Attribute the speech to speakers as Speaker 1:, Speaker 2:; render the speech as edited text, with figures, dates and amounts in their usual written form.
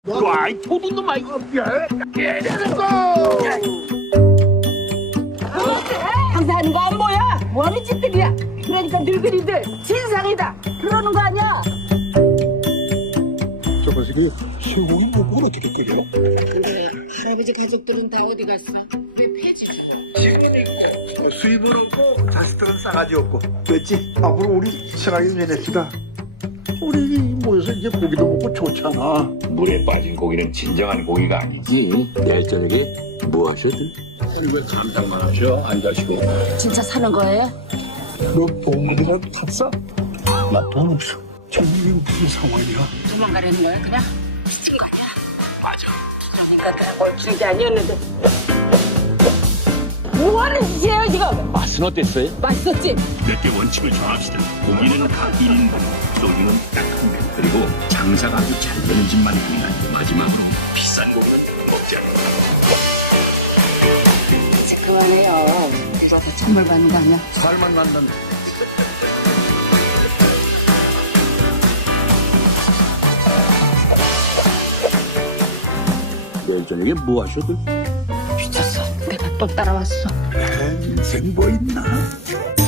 Speaker 1: 와이 도둑 놈아.
Speaker 2: 항상 거 안 보여? 뭐하는 짓들이야? 그러니까 늙은이들 진상이다 그러는 거 아니야?
Speaker 3: 저 녀석이 쇠고기 먹고 어떻게 끓여?
Speaker 2: 근데 할아버지 가족들은 다 어디 갔어? 왜 폐지를?
Speaker 3: 수입은 없고 자식들은 싸가지 없고 됐지? 앞으로 우리 친하게 지냅시다. 우리 모여서 이제 고기도 먹고 좋잖아.
Speaker 1: 물에 빠진 고기는 진정한 고기가 아니지. 내일 저녁에 뭐 하셔든? 왜 감상만 하셔? 안 자시고.
Speaker 2: 진짜 사는 거예요?
Speaker 3: 너 동물이랑 탑사? 나 돈 없어. 지금 이게 무슨 상황이야?
Speaker 2: 도망가려는 거야 그냥? 미친 거 아니야?
Speaker 1: 맞아.
Speaker 2: 그러니까 그런 꼴찌는 게 아니었는데 뭐하는 짓이에요 지금?
Speaker 1: 맛은 어땠어요?
Speaker 2: 맛있었지?
Speaker 1: 몇 개 원칙을 정합시다. 고기는 각 1인분, 소주는 딱 한 병. 그리고 장사가 아주 잘 되는 집만 끝나고 마지막으로 비싼 고기는 먹지 않는다.
Speaker 2: 이제 그만해요 이러다 천벌 받는 거 아니야?
Speaker 3: 살만 난다네.
Speaker 1: 내일 저녁에 뭐 하셔든?
Speaker 2: 미쳤어 내가 또 따라왔어
Speaker 3: 인생 뭐 있나?